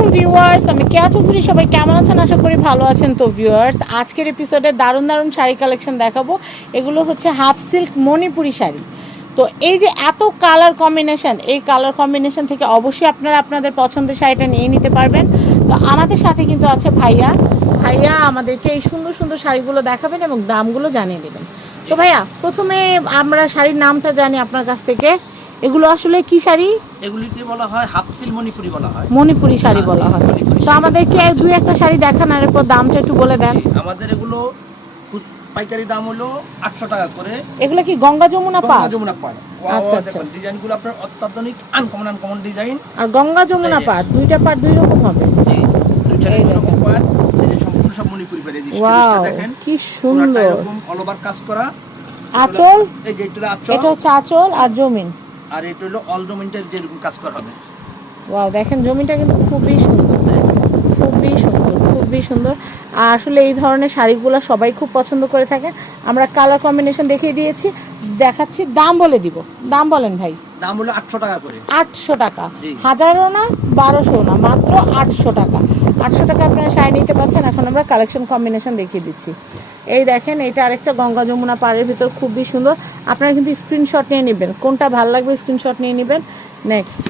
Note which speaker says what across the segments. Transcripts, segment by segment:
Speaker 1: আলাইকুম ভিউয়ার্স, আমি কেয়া চৌধুরী সবাই কেমন আছেন? আশা করি ভালো আছেন তো ভিউয়ার্স। আজকের এপিসোডে দারুণ দারুণ শাড়ি কালেকশন দেখাবো। এগুলো হচ্ছে হাফ সিল্ক মণিপুরি শাড়ি। তো এই যে এত কালার কম্বিনেশন এই কালার কম্বিনেশন থেকে অবশ্যই আপনারা আপনাদের পছন্দের শাড়িটা নিয়ে নিতে পারবেন। তো আমাদের সাথে কিন্তু আছে ভাইয়া। ভাইয়া আমাদেরকে এই সুন্দর সুন্দর শাড়িগুলো দেখাবেন এবং দামগুলো জানিয়ে দেবেন। তো ভাইয়া, প্রথমে আমরা শাড়ির নামটা জানি আপনার কাছ থেকে। এগুলো আসলে কি শাড়ি?
Speaker 2: এগুলিকে বলা হয় হাফসিল মণিপুরি বলা হয়।
Speaker 1: মণিপুরি শাড়ি বলা হয়। তো
Speaker 2: শাড়ি।
Speaker 1: আমাদেরকে এক দুই একটা শাড়ি দেখান আর এরপর দামটা একটু বলে দেন।
Speaker 2: আমাদের এগুলো পাইকারি দাম হলো আটশো টাকা করে।
Speaker 1: এগুলো কি গঙ্গা যমুনা
Speaker 2: গঙ্গা
Speaker 1: পাড়?
Speaker 2: যমুনা পাড়।
Speaker 1: আচ্ছা, আচ্ছা।
Speaker 2: দেখুন ডিজাইনগুলো আপনার অত্যাধুনিক আনকমন আনকমন ডিজাইন।
Speaker 1: আর গঙ্গা যমুনা পাড় দুইটা পাড় দুই রকম হবে?
Speaker 2: জি দুইটা দুই রকম পাড়। এই যে সম্পূর্ণ সব মণিপুরি পাড়। এই দেখেন
Speaker 1: কি সুন্দর
Speaker 2: এরকম অল ওভার কাজ করা।
Speaker 1: আঁচল?
Speaker 2: এই যে এটা আচল।
Speaker 1: এটা হচ্ছে আঁচল আর জমিন।
Speaker 2: আর এটা হলো অল ডোমেন্টের যেরকম কাজ করা হবে।
Speaker 1: ওয়াও দেখেন জমিটা কিন্তু খুবই সুন্দর। খুবই সুন্দর খুবই সুন্দর। আর আসলে এই ধরনের শাড়িগুলো সবাই খুব পছন্দ করে থাকে। আমরা কালার কম্বিনেশন দেখিয়ে দিয়েছি। দেখাচ্ছি দাম বলে দিব। দাম বলেন ভাই।
Speaker 2: দাম হলো আটশো টাকা করে।
Speaker 1: আটশো টাকা। হাজারও না বারোশো না মাত্র আটশো টাকা। আটশো টাকা আপনারা শাড়ি নিতে পারছেন। এখন আমরা কালেকশন কম্বিনেশন দেখিয়ে দিচ্ছি। এই দেখেন এটা আরেকটা গঙ্গা যমুনা পাড়ের ভিতর খুবই সুন্দর। আপনারা কিন্তু স্ক্রিনশট নিয়ে নেবেন। কোনটা ভালো লাগবে স্ক্রিনশট নিয়ে নেবেন। নেক্সট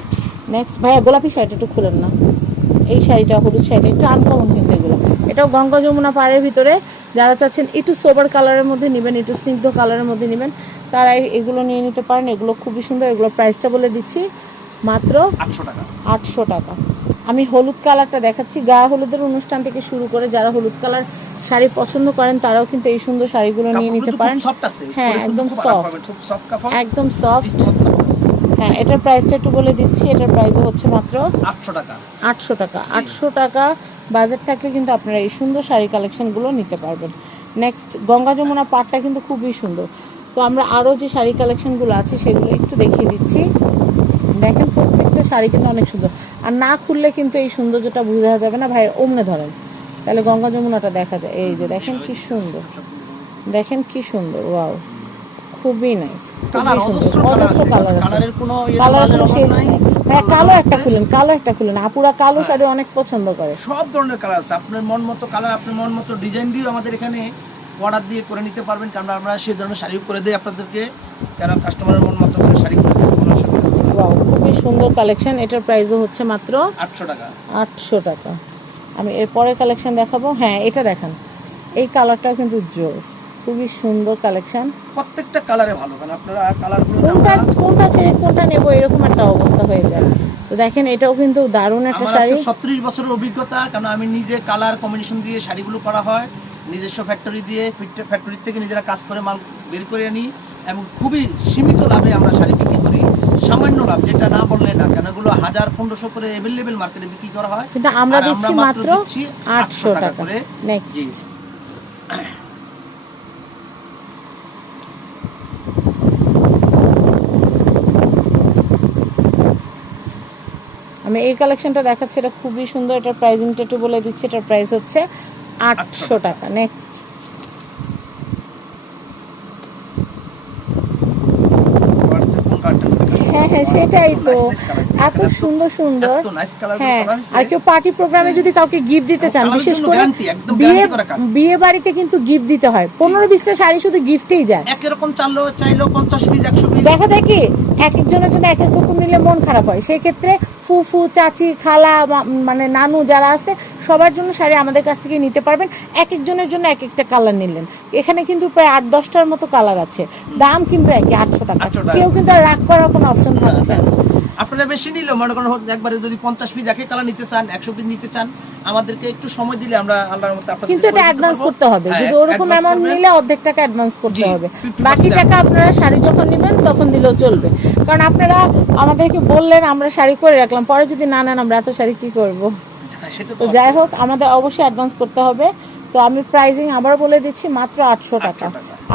Speaker 1: নেক্সট ভাইয়া গোলাপি শাড়িটা একটু খুলেন না। এই শাড়িটা হলুদ শাড়িটা একটু আনকমন কিন্তু এগুলো। এটাও গঙ্গা যমুনা পাড়ের ভিতরে। যারা চাচ্ছেন একটু সোবার কালারের মধ্যে নেবেন একটু স্নিগ্ধ কালারের মধ্যে নেবেন তারা এগুলো নিয়ে নিতে পারেন। এগুলো খুবই সুন্দর। এগুলো প্রাইসটা বলে দিচ্ছি মাত্র
Speaker 2: আটশো টাকা।
Speaker 1: আটশো টাকা। আমি হলুদ কালারটা দেখাচ্ছি। গা হলুদের অনুষ্ঠান থেকে শুরু করে যারা হলুদ কালার শাড়ি পছন্দ করেন তারাও কিন্তু এই সুন্দর শাড়িগুলো নিয়ে নিতে পারেন। হ্যাঁ, একদম
Speaker 2: সফট
Speaker 1: একদম সফট। হ্যাঁ এটার প্রাইসটা একটু বলে দিচ্ছি এটার প্রাইস হচ্ছে মাত্র
Speaker 2: আটশো টাকা।
Speaker 1: আটশো টাকা। আটশো টাকা বাজেট থাকলে কিন্তু আপনারা এই সুন্দর শাড়ি কালেকশনগুলো নিতে পারবেন। নেক্সট গঙ্গা যমুনা পাটটা কিন্তু খুবই সুন্দর। তো আমরা আরও যে শাড়ি কালেকশনগুলো আছে সেগুলো একটু দেখিয়ে দিচ্ছি। দেখেন প্রত্যেকটা শাড়ি কিন্তু অনেক সুন্দর। আর না খুললে কিন্তু এই সৌন্দর্যটা বোঝা যাবে না। ভাই অমনে ধরেন। তাহলে গঙ্গা যমুনাটা দেখা যায়। এই যে দেখেন কি সুন্দর। দেখেন কি সুন্দর ওয়াও। খুবই নাইস
Speaker 2: কালার
Speaker 1: খুবই সুন্দর।
Speaker 2: অজস্র কালার আছে।
Speaker 1: কালার
Speaker 2: কোনো ইয়ে
Speaker 1: শেষ
Speaker 2: নেই।
Speaker 1: হ্যাঁ কালো একটা খুলেন কালো একটা খুলেন। আপুরা কালো শাড়ি অনেক পছন্দ করে।
Speaker 2: সব ধরনের কালার আছে। আপনার মন মতো কালার আপনার মন মতো ডিজাইন দিয়েও আমাদের এখানে অর্ডার দিয়ে করে নিতে পারবেন। কারণ আমরা সেই ধরনের শাড়ি করে দিই আপনাদেরকে। কেন কাস্টমারের মন মতো করে শাড়ি করে দেবো কোনো অসুবিধা
Speaker 1: খুবই সুন্দর কালেকশন এটার প্রাইসও হচ্ছে মাত্র
Speaker 2: আটশো টাকা।
Speaker 1: আটশো টাকা। আমি এর পরে কালেকশন দেখাবো। হ্যাঁ এটা দেখান। এই কালারটাও কিন্তু জোস। খুবই সুন্দর কালেকশন
Speaker 2: প্রত্যেকটা কালারে ভালো কারণ আপনারা কালারগুলো
Speaker 1: কোনটা কোনটা ছেড়ে কোনটা নেব এরকম একটা অবস্থা হয়ে যায়। তো দেখেন এটাও কিন্তু দারুণ একটা শাড়ি
Speaker 2: আজকে ছত্রিশ বছরের অভিজ্ঞতা কারণ আমি নিজে কালার কম্বিনেশন দিয়ে শাড়িগুলো করা হয় নিজস্ব ফ্যাক্টরি দিয়ে ফ্যাক্টরি থেকে নিজেরা কাজ করে মাল বের করে আনি এবং খুবই সীমিত লাভে আমরা শাড়ি সামান্য লাভ যেটা না বললে না কেন? এগুলো হাজার পনেরোশো করে অ্যাভেলেবেল মার্কেটে বিক্রি করা হয়।
Speaker 1: কিন্তু আমরা দিচ্ছি মাত্র আটশো টাকা।
Speaker 2: করে। জি।
Speaker 1: আমি এই কালেকশনটা দেখাচ্ছি এটা খুবই সুন্দর এটার প্রাইসিংটা একটু বলে দিচ্ছি এটার প্রাইস হচ্ছে আটশো টাকা। নেক্সট হ্যাঁ হ্যাঁ সেটাই তো। এত সুন্দর সুন্দর। হ্যাঁ আর কেউ পার্টি প্রোগ্রামে যদি কাউকে গিফট দিতে চান বিশেষ করে বিয়ে। বিয়ে বাড়িতে কিন্তু গিফট দিতে হয়। পনেরো বিশটা শাড়ি শুধু গিফটেই যায়।
Speaker 2: একই রকম চাললো চাইলো পঞ্চাশ পিস একশো পিস
Speaker 1: দেখা যায় কি এক একজনের জন্য এক এক রকম নিলে মন খারাপ হয়। সেই ক্ষেত্রে ফুফু চাচি খালা মানে নানু যারা আছে সবার জন্য শাড়ি আমাদের কাছ থেকে নিতে পারবেন। এক একজনের জন্য এক একটা কালার নিলেন। এখানে কিন্তু প্রায় আট দশটার মতো কালার আছে। দাম কিন্তু একই আটশো টাকা। কেউ কিন্তু আর রাগ করার কোনো অপশন থাকছে না।
Speaker 2: আপনারা বেশি নিলেও মনে করেন একবারে যদি পঞ্চাশ পিস একে কালার নিতে চান একশো পিস নিতে চান আমাদেরকে একটু সময় দিলে আমরা আল্লাহর মতো আপনাদের
Speaker 1: কিন্তু এটা অ্যাডভান্স করতে হবে।
Speaker 2: হ্যাঁ,
Speaker 1: যদি ওরকম অ্যামাউন্ট নিলে অর্ধেক টাকা অ্যাডভান্স করতে হবে। বাকি টাকা আপনারা শাড়ি যখন নেবেন তখন দিলেও চলবে। কারণ আপনারা আমাদেরকে বললেন আমরা শাড়ি করে রাখলাম। পরে যদি না নেন আমরা এত শাড়ি কি করব? তো যাই হোক আমাদের অবশ্যই অ্যাডভান্স করতে হবে। তো আমি প্রাইজিং আবার বলে দিচ্ছি মাত্র আটশো টাকা।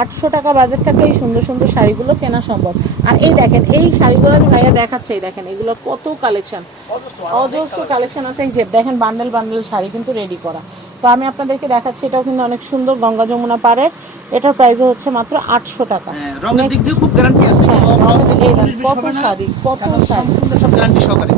Speaker 1: আটশো টাকা। বাজার থেকে এই সুন্দর সুন্দর শাড়িগুলো কেনা সম্ভব। আর এই দেখেন এই শাড়িগুলো যে ভাইয়া দেখাচ্ছে এই দেখেন এগুলো কত কালেকশন অজস্র কালেকশন আছে। এই যে দেখেন বান্ডেল বান্ডেল শাড়ি কিন্তু রেডি করা। তো আমি আপনাদেরকে দেখাচ্ছি এটাও কিন্তু অনেক সুন্দর গঙ্গা যমুনা পাড়ে এটার প্রাইস হচ্ছে মাত্র আটশো টাকা।
Speaker 2: হ্যাঁ, রঙের দিক দিয়ে খুব গ্যারান্টি আছে।
Speaker 1: হ্যাঁ, কত শাড়ি, কত শাড়ি।
Speaker 2: সব গ্যারান্টি সহকারে।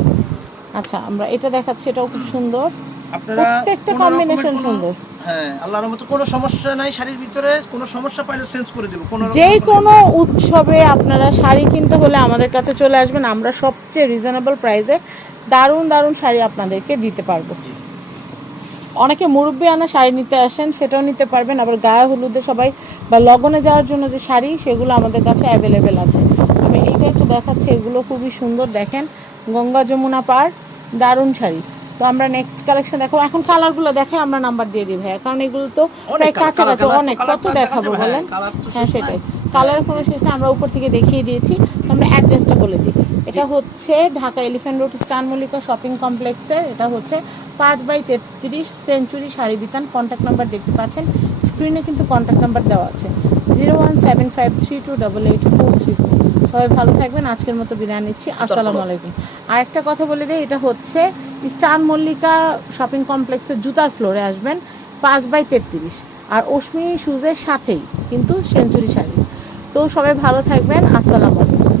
Speaker 1: আচ্ছা আমরা এটা দেখাচ্ছি এটাও খুব সুন্দর।
Speaker 2: আপনারা
Speaker 1: প্রত্যেকটা
Speaker 2: কোনো-
Speaker 1: সুন্দর।
Speaker 2: হ্যাঁ আল্লাহর মতো কোনো সমস্যা নাই শাড়ির ভিতরে কোনো সমস্যা পাইলে চেঞ্জ করে দেবো কোনো
Speaker 1: যে
Speaker 2: কোনো-
Speaker 1: উৎসবে আপনারা শাড়ি কিনতে হলে আমাদের কাছে চলে আসবেন আমরা সবচেয়ে রিজনেবল প্রাইসে দারুণ দারুণ শাড়ি আপনাদেরকে দিতে পারব। অনেকে মুরব্বী আনা শাড়ি নিতে আসেন সেটাও নিতে পারবেন আবার গায়ে হলুদে সবাই বা লগনে যাওয়ার জন্য যে শাড়ি সেগুলো আমাদের কাছে অ্যাভেলেবেল আছে। আমি এইটা একটু দেখাচ্ছি এগুলো খুবই সুন্দর দেখেন গঙ্গা যমুনা পার দারুণ শাড়ি। তো আমরা নেক্সট কালেকশন দেখো। এখন কালারগুলো দেখে আমরা নাম্বার দিয়ে দিই ভাইয়া। কারণ এগুলো তো প্রায় কাছাকাছি অনেক। কত দেখাবো বলেন?
Speaker 2: হ্যাঁ,
Speaker 1: হ্যাঁ সেটাই। কালার কোনো শেষ না আমরা উপর থেকে দেখিয়ে দিয়েছি। আমরা অ্যাড্রেসটা বলে দিই। এটা হচ্ছে ঢাকা এলিফ্যান্ট রোড স্টান মল্লিকা শপিং কমপ্লেক্সের এটা হচ্ছে পাঁচ বাই তেত্রিশ century sari Bitan. Contact number দেখতে পাচ্ছেন। স্ক্রিনে কিন্তু কন্ট্যাক্ট নাম্বার দেওয়া আছে। Zero one seven five three two double eight four three four সবাই ভালো থাকবেন আজকের মতো বিদায় নিচ্ছি। আসসালামু আলাইকুম। আর একটা কথা বলে দিই এটা হচ্ছে স্টার মল্লিকা শপিং কমপ্লেক্সের জুতার ফ্লোরে আসবেন পাঁচ বাই তেত্রিশ। আর অশ্মি শুজের সাথেই কিন্তু সেঞ্চুরি শাড়ি। তো সবাই ভালো থাকবেন আসসালামু আলাইকুম।